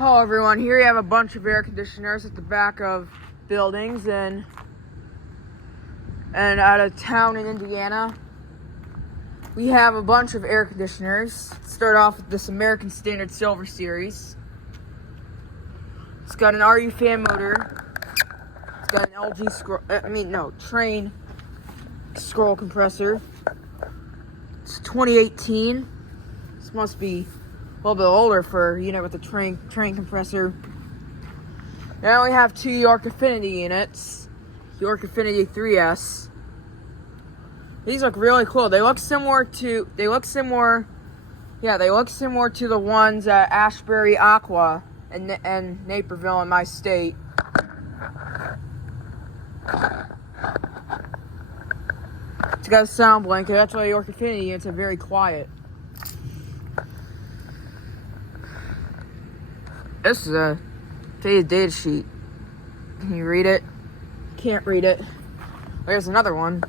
Hello everyone, here you have a bunch of air conditioners at the back of buildings and out of town in Indiana. We have a bunch of air conditioners. Let's start off with this American Standard Silver Series. It's got an RU fan motor. It's got an train scroll compressor. It's 2018. This must be a little bit older for, with the train compressor. Now we have two York Affinity units. York Affinity 3S. These look really cool. They look similar to the ones at Ashbury Aqua and Naperville in my state. It's got a sound blanket. That's why York Affinity units are very quiet. This is a today's data sheet. Can you read it? Can't read it. There's another one.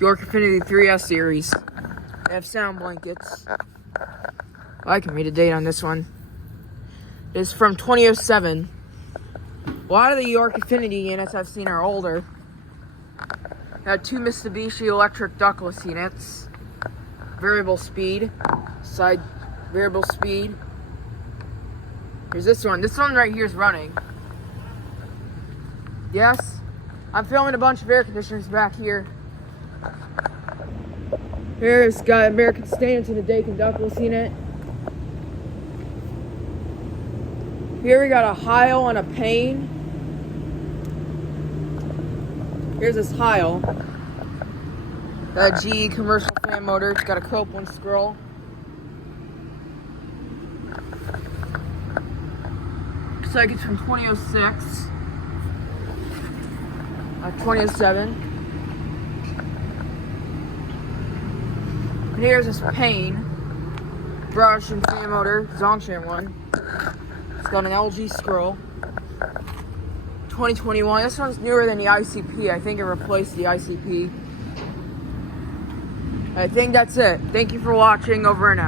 York Affinity 3S series. They have sound blankets. I can read a date on this one. It's from 2007. A lot of the York Affinity units I've seen are older. I had two Mitsubishi electric ductless units. Variable speed. Side variable speed. Here's this one. This one right here is running. Yes, I'm filming a bunch of air conditioners back here. Here's got American Standards in a Dakin ductless unit. Here we got a Heil and a Payne. Here's this Heil. Got a GE commercial fan motor. It's got a Copeland scroll. Looks like it's from 2006. 2007. And here's this Payne brush and fan motor, Zongshan one. It's got an LG scroll. 2021. This one's newer than the ICP. I think it replaced the ICP. I think that's it. Thank you for watching. Over and out.